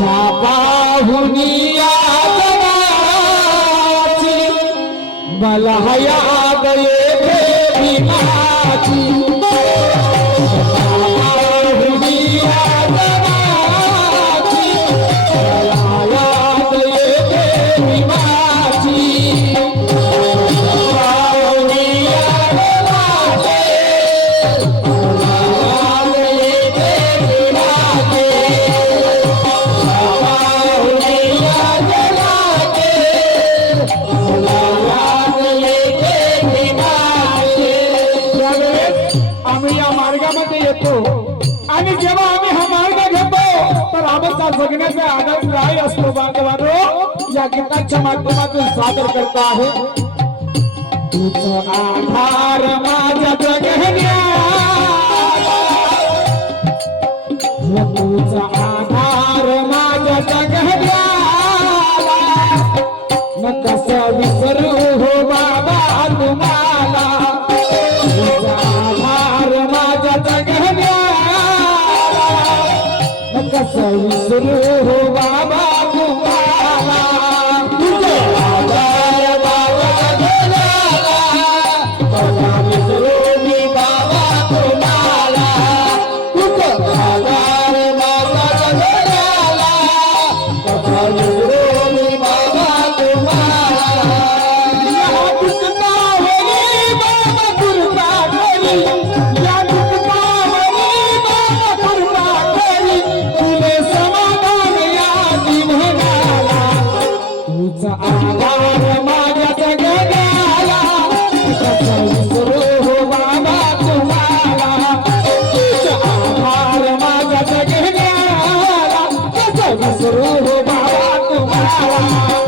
आशा पाहुनिया मला हया गये मार्गामध्ये येतो. आणि जेव्हा आम्ही हा मार्ग घेतो तर आमचा जगण्याचा आनंद राय असतो बांधवानो या गीतांच्या माध्यमातून सादर करता आहे तुझा आधार माझ्या कसम सुरू बाबा गुरु हो बाबा तुम्हाला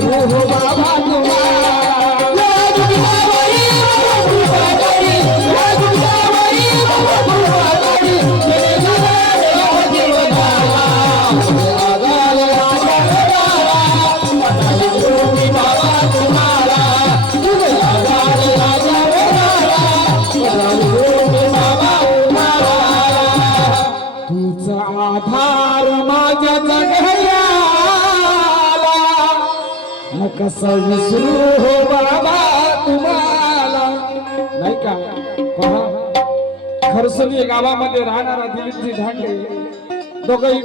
服务服务 कसा विसरू हो बाबा तुम्हाला? नाही का? पहा. खरसोली गावामध्ये राहणारा दिलीपजी धांडे दोघही